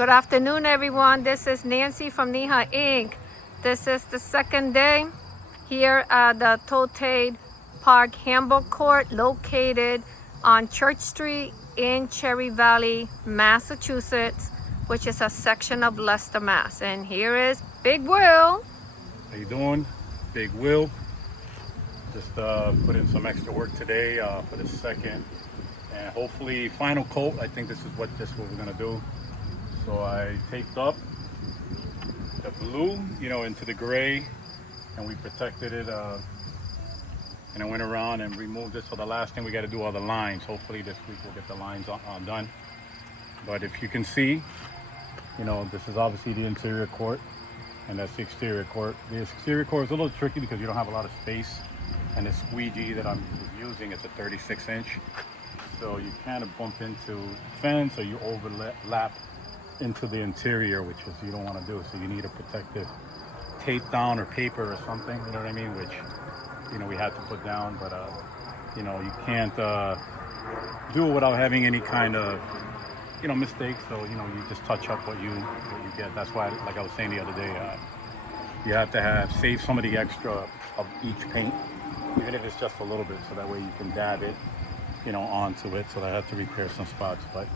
Good afternoon, everyone. This is Nancy from Nija Inc. This is the second day here at the Towtaid Park handball court located on Church Street in Cherry Valley, Massachusetts, which is a section of Leicester, Mass. And here is Big Will. How you doing? Big Will. Just put in some extra work today for the second and hopefully final coat. I think this is what we're gonna do. So I taped up the blue, into the gray, and we protected it. And I went around and removed it. So the last thing we got to do are the lines. Hopefully this week we'll get the lines done. But if you can see, this is obviously the interior court, and that's the exterior court. The exterior court is a little tricky because you don't have a lot of space, and the squeegee that I'm using is a 36-inch. So you kind of bump into the fence, or you overlap into the interior, which is you don't want to do. So you need a protective tape down or paper or something, you know what I mean, which we had to put down. But you can't do it without having any kind of mistakes. So you just touch up what you get. That's why, like I was saying the other day, you have to save some of the extra of each paint, even if it's just a little bit, so that way you can dab it onto it. So I had to repair some spots. But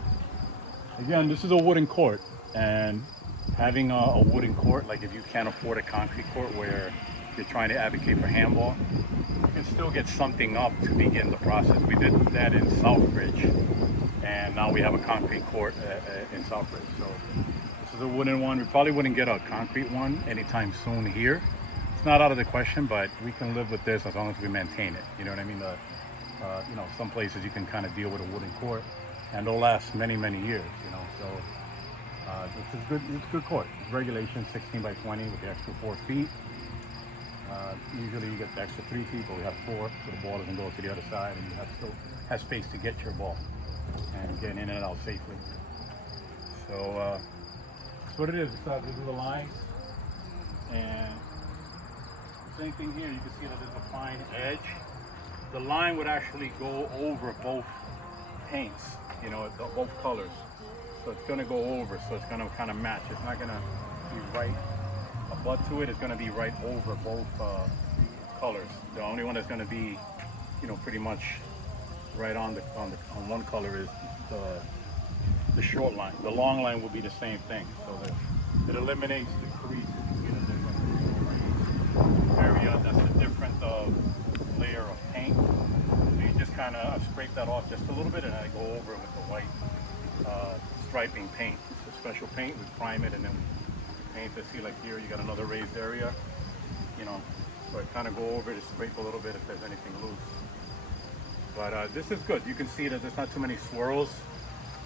again, this is a wooden court, and having a wooden court, like if you can't afford a concrete court where you're trying to advocate for handball, you can still get something up to begin the process. We did that in Southbridge, and now we have a concrete court in Southbridge. So this is a wooden one. We probably wouldn't get a concrete one anytime soon here. It's not out of the question, but we can live with this as long as we maintain it. You know what I mean? Some places you can kind of deal with a wooden court, and they'll last many years. So this is good. It's a good court. It's regulation 16 by 20 with the extra 4 feet. Usually you get the extra 3 feet, but we have 4, so the ball doesn't go to the other side, and you have space to get your ball and get in and out safely. So that's what it is. This is the lines, and same thing here. You can see that there's a fine edge. The line would actually go over both paints, both colors. So it's going to go over, so it's going to kind of match. It's not going to be right above to it. It's going to be right over both colors. The only one that's going to be, pretty much right on one color is the short line. The long line will be the same thing. So it eliminates the crease. You see the different area. That's a different layer of paint. So you just kind of scrape that off just a little bit, and I go over it with the white striping paint. It's a special paint. We prime it and then paint it. See, like here you got another raised area, so I kind of go over it, scrape a little bit if there's anything loose. But this is good. You can see that there's not too many swirls.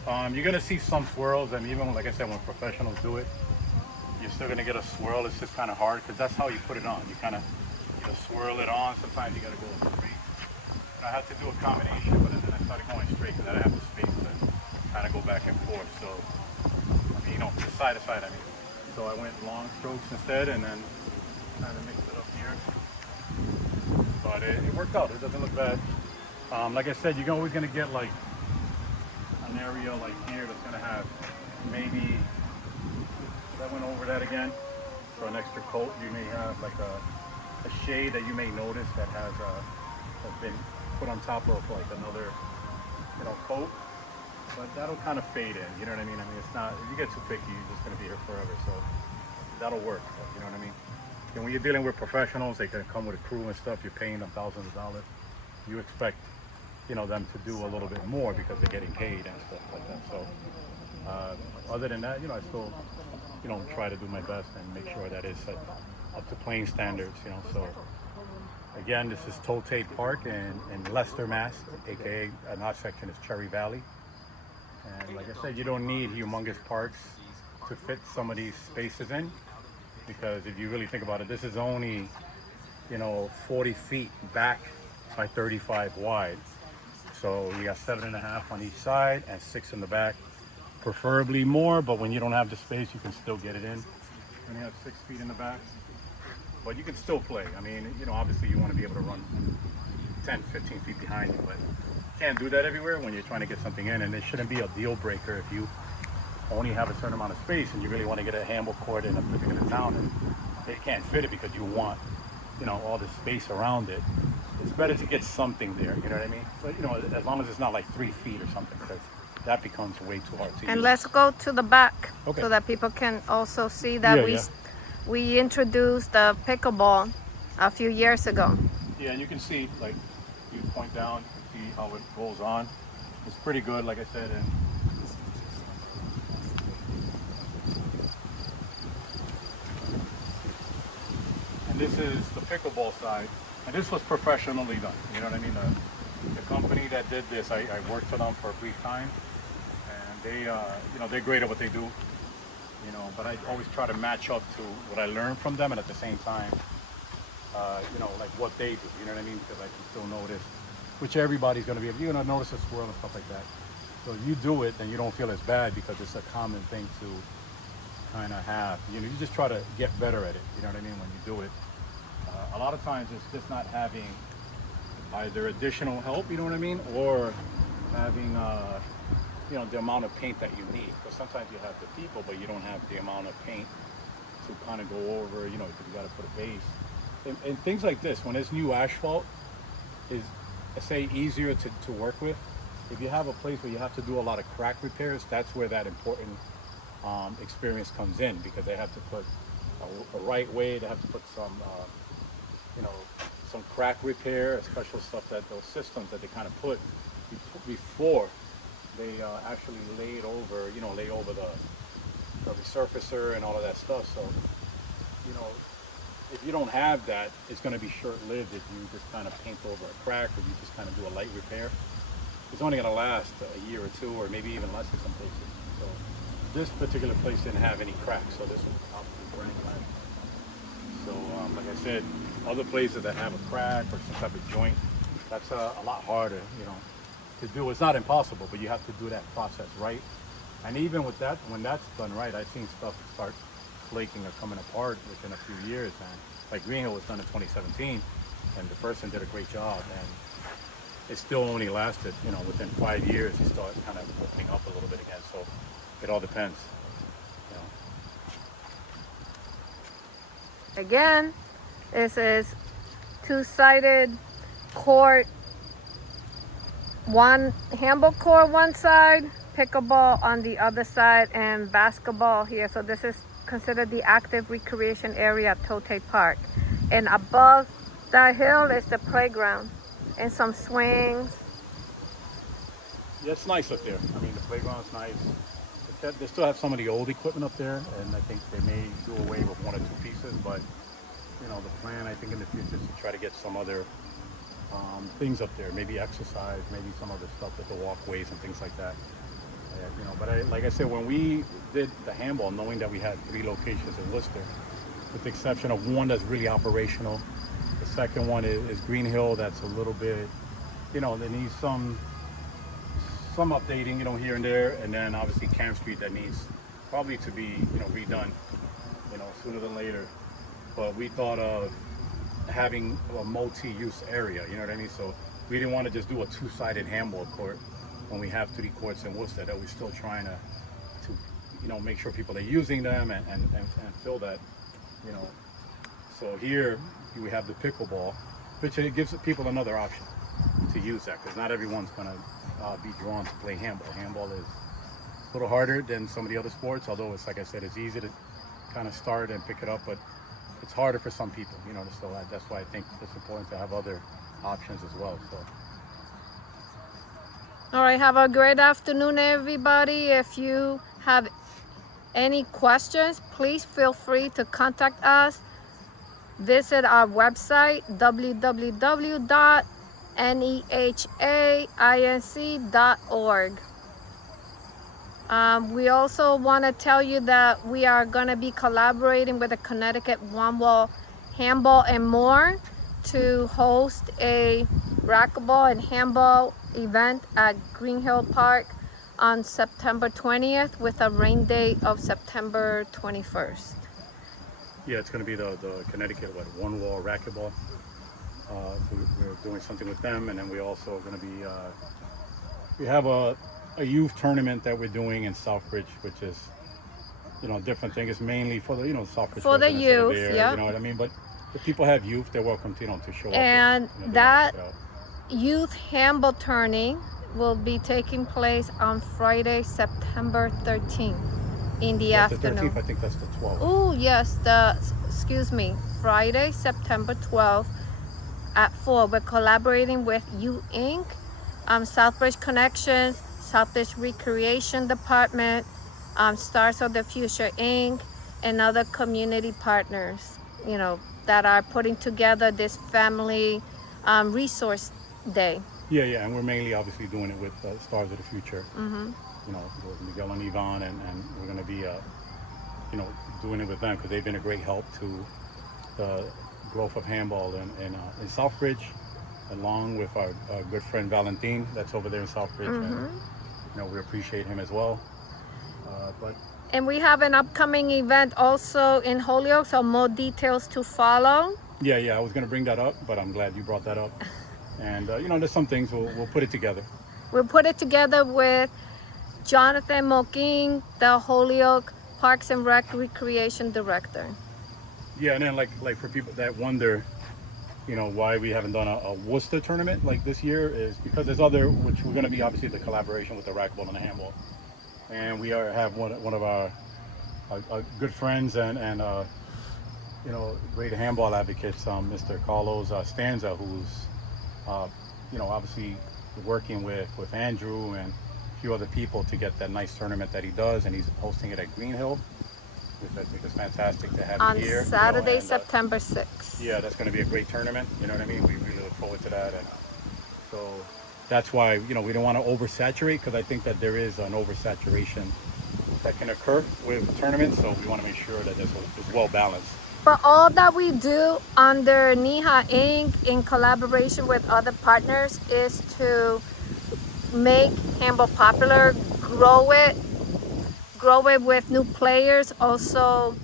You're gonna see some swirls, and even like I said, when professionals do it, you're still gonna get a swirl. It's just kind of hard because that's how you put it on. You kind of swirl it on. Sometimes you gotta go straight. And I had to do a combination, but then I started going straight because I didn't have the space to kind of go back and forth. So side to side. So I went long strokes instead, and then kind of mixed it up here. But it worked out. It doesn't look bad. Like I said, you're always gonna get like an area like here that's gonna have maybe, I went over that again for an extra coat. You may have like a shade that you may notice that has been put on top of like another coat, but that'll kind of fade in. You know what I mean? It's not, if you get too picky, you're just gonna be here forever. So that'll work. You know what I mean? And when you're dealing with professionals, they can come with a crew and stuff. You're paying them thousands of dollars. You expect them to do a little bit more because they're getting paid and stuff like that. So other than that, I still try to do my best and make sure that it's up to playing standards. So again, this is Towtaid Park in Leicester, Mass, aka our section is Cherry Valley. And like I said, you don't need humongous parks to fit some of these spaces in, because if you really think about it, this is only 40 feet back by 35 wide. So you got 7.5 on each side and 6 in the back, preferably more, but when you don't have the space, you can still get it in. When you have 6 feet in the back, but you can still play. Obviously you want to be able to run 10, 15 feet behind you, but you can't do that everywhere when you're trying to get something in, and it shouldn't be a deal breaker if you only have a certain amount of space, and you really want to get a handball court in a particular town, and they can't fit it because you want, all the space around it. It's better to get something there. You know what I mean? So as long as it's not like 3 feet or something, because that becomes way too hard to use. And let's go to the back, Okay. so that people can also see that Yeah. we introduced the pickleball a few years ago. Yeah, and you can see, like, you point down, you can see how it goes on. It's pretty good, like I said, and this is the pickleball side, and this was professionally done. You know what I mean? The company that did this, I worked for them for a brief time, and they're great at what they do. But I always try to match up to what I learned from them, and at the same time, like what they do. You know what I mean? Because I can still notice, which everybody's going to be able. You're going to notice a swirl and stuff like that. So if you do it, then you don't feel as bad because it's a common thing to kind of have. You just try to get better at it. You know what I mean? When you do it, a lot of times it's just not having either additional help. You know what I mean? Or having the amount of paint that you need. Because sometimes you have the people, but you don't have the amount of paint to kind of go over. Because you got to put a base. And things like this, when it's new asphalt, is, I say, easier to work with. If you have a place where you have to do a lot of crack repairs, that's where that important experience comes in, because they have to put a right way, they have to put some, some crack repair, special stuff, that those systems that they kind of put before they actually lay over the resurfacer and all of that stuff. So, if you don't have that, it's going to be short-lived if you just kind of paint over a crack, or you just kind of do a light repair. It's only going to last a year or two, or maybe even less in some places. So this particular place didn't have any cracks, so this was probably brand new. So like I said, other places that have a crack or some type of joint, that's a lot harder, to do. It's not impossible, but you have to do that process right. And even with that, when that's done right, I've seen stuff start flaking or coming apart within a few years. And like Green Hill was done in 2017, and the person did a great job, and it still only lasted, within 5 years, it started kind of opening up a little bit again. So it all depends. Again, this is two-sided court, one handball court one side, pickleball on the other side, and basketball here. So this is considered the active recreation area at Towtaid Park. And above the hill is the playground and some swings. Yeah, it's nice up there. I mean, the playground's nice. They still have some of the old equipment up there, and I think they may do away with 1 or 2 pieces, but the plan, I think, in the future is to try to get some other things up there, maybe exercise, maybe some other stuff with the walkways and things like that. But like I said, when we did the handball, knowing that we had 3 locations in Worcester, with the exception of one that's really operational, the second one is Green Hill, that's a little bit, they need some updating, here and there, and then obviously Camp Street that needs probably to be, redone, sooner than later. But we thought of having a multi-use area, you know what I mean? So we didn't want to just do a 2-sided handball court when we have 3 courts in Worcester, that we're still trying to make sure people are using them and fill that, So here we have the pickleball, which it gives people another option to use that, because not everyone's going to be drawn to play handball. Handball is a little harder than some of the other sports, although it's, like I said, it's easy to kind of start and pick it up, but it's harder for some people, so that's why I think it's important to have other options as well. So. All right, have a great afternoon, everybody. If you have any questions, please feel free to contact us. Visit our website, www.nehainc.org. We also want to tell you that we are going to be collaborating with the Connecticut One Wall Handball and More to host a racquetball and handball event at Green Hill Park on September 20th with a rain date of September 21st. Yeah, it's going to be the Connecticut One Wall Racquetball. We're doing something with them, and then we also going to be we have a a youth tournament that we're doing in Southbridge, which is, a different thing. It's mainly for the, Southbridge For the residents that are youth, there. yeah. You know what I mean? But if people have youth, they're welcome to, to show up. And If, they wanna that check it out. youth handball tourney will be taking place on Friday, September 13th in the That's the afternoon. 13th. I think that's the 12th. Oh, yes, excuse me, Friday, September 12th at 4. We're collaborating with You Inc., Southbridge Connections, Southbridge Recreation Department, Stars of the Future Inc., and other community partners, that are putting together this family resource day. Yeah, and we're mainly obviously doing it with Stars of the Future. Mm-hmm. With Miguel and Yvonne, and we're going to be, doing it with them because they've been a great help to the growth of handball in Southbridge, along with our good friend Valentin that's over there in Southbridge. Mm-hmm. And we appreciate him as well. And we have an upcoming event also in Holyoke, so more details to follow. Yeah, I was going to bring that up, but I'm glad you brought that up. And there's some things we'll put it together. We'll put it together with Jonathan Moking, the Holyoke Parks and Recreation Director. Yeah, and then like for people that wonder, why we haven't done a Worcester tournament like this year is because there's other, which we're going to be obviously the collaboration with the racquetball and the handball. And we have one of our good friends and great handball advocates, Mr. Carlos Stanza, who's obviously working with Andrew and a few other people to get that nice tournament that he does, and he's hosting it at Green Hill, which I think is fantastic to have on it here. Saturday, September 6th. Yeah, that's going to be a great tournament. You know what I mean? We really look forward to that, and so that's why we don't want to oversaturate, because I think that there is an oversaturation that can occur with tournaments. So we want to make sure that this is well balanced. But all that we do under NIHA Inc. in collaboration with other partners is to make handball popular, grow it with new players, also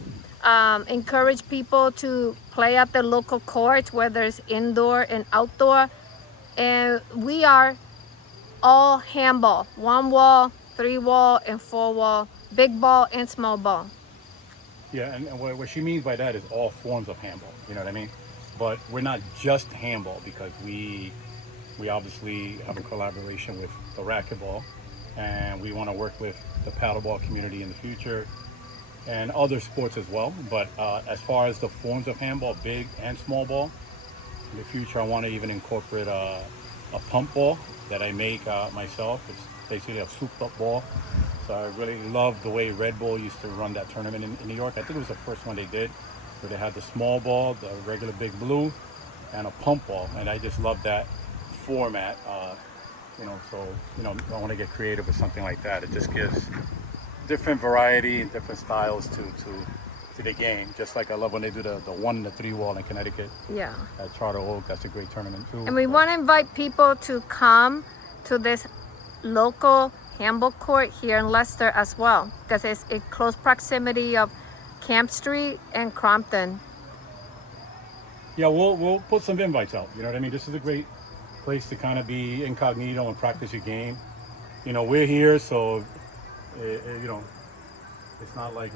encourage people to play at the local courts, whether it's indoor and outdoor. And we are all handball, 1 wall, 3 wall, and 4 wall, big ball and small ball. Yeah, and what she means by that is all forms of handball, you know what I mean? But we're not just handball, because we obviously have a collaboration with the racquetball, and we want to work with the paddleball community in the future and other sports as well. But as far as the forms of handball, big and small ball, in the future I want to even incorporate a pump ball that I make myself. It's basically a souped up ball. So I really love the way Red Bull used to run that tournament in New York. I think it was the first one they did, where they had the small ball, the regular big blue, and a pump ball. And I just love that format. So I want to get creative with something like that. It just gives different variety and different styles to the game. Just like I love when they do the 1 and the 3 wall in Connecticut. Yeah. At Charter Oak, that's a great tournament too. And we want to invite people to come to this local handball court here in Leicester as well, because it's in close proximity of Camp Street and Crompton. Yeah, we'll put some invites out. You know what I mean? This is a great place to kind of be incognito and practice your game. We're here, so it's not like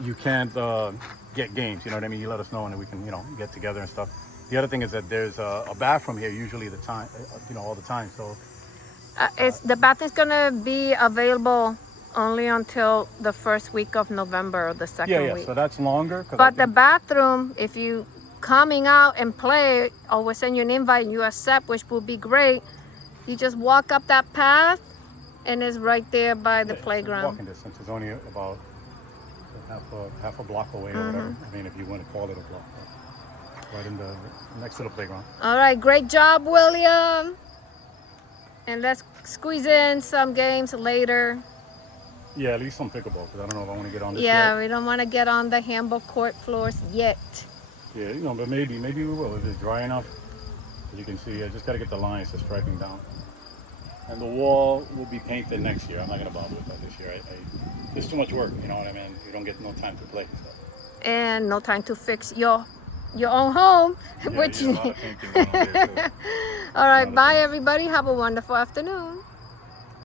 you can't get games. You know what I mean? You let us know, and then we can get together and stuff. The other thing is that there's a bathroom here usually all the time. So The bathroom's gonna be available only until the first week of November or the second week. So that's longer. But the bathroom, if you coming out and play, or we'll send you an invite and you accept, which will be great, you just walk up that path and it's right there by the playground. Walking distance. It's only about half a block away or whatever. I mean, if you want to call it a block. Right in the next to the playground. All right, great job, William. And let's squeeze in some games later. Yeah, at least some pickleball, because I don't know if I want to get on this Yeah, we don't want to get on the handball court floors yet. Yeah, but maybe we will. If it's dry enough, as you can see, I just got to get the lines, the striping down. And the wall will be painted next year. I'm not going to bother with that this year. It's too much work, you know what I mean? You don't get no time to play. So. And no time to fix your your own home. Yeah, which yeah, a lot of painting going on there too. all right, lot of bye things. everybody. Have a wonderful afternoon.